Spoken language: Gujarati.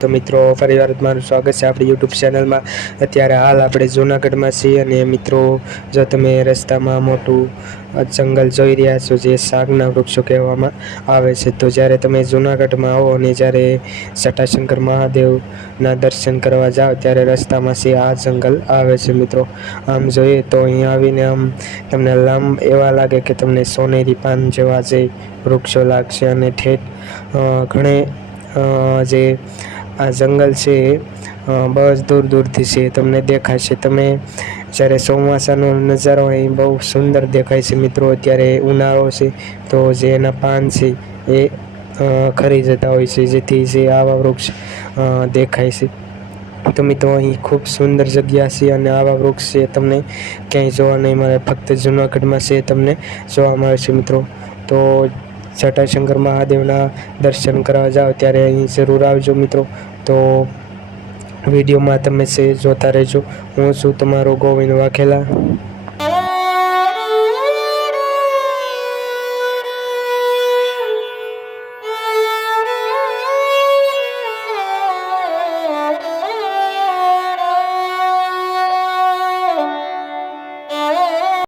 તો મિત્રો ફરીવાર તમારું સ્વાગત છે આપણી યુટ્યુબ ચેનલમાં। અત્યારે હાલ આપણે જૂનાગઢમાં છીએ અને મિત્રો જો તમે રસ્તામાં મોટું જંગલ જોઈ રહ્યા છો જે સાગના વૃક્ષો કહેવામાં આવે છે, તો જ્યારે તમે જૂનાગઢમાં આવો અને જ્યારે જટાશંકર મહાદેવના દર્શન કરવા જાઓ ત્યારે રસ્તામાં છે આ જંગલ આવે છે મિત્રો। આમ જોઈએ તો અહીંયા આવીને આમ તમને એવા લાગે કે તમને સોનેરી પાન જેવા જે વૃક્ષો લાગશે અને ઘણે જે આ જંગલ છે બસ દૂર દૂરથી છે તમને દેખાશે। તમે જ્યારે ચોમાસાનો નજારો હોય એ બહુ સુંદર દેખાય છે મિત્રો। અત્યારે ઉનાળો છે તો જે એના પાન છે એ ખરી જતા હોય છે, જેથી જે આવા વૃક્ષ દેખાય છે। તો મિત્રો અહીં ખૂબ સુંદર જગ્યા છે અને આવા વૃક્ષ છે તમને ક્યાંય જોવા નહીં મળે, ફક્ત જૂનાગઢમાં છે તમને જોવા મળે છે મિત્રો। તો જટાશંકર મહાદેવના દર્શન કરવા જાઓ ત્યારે અહીં જરૂર આવજો મિત્રો। તો વિડીયોમાં તમે જોતા રહેજો। હું છું તમારો ગોવિંદ વાઘેલા।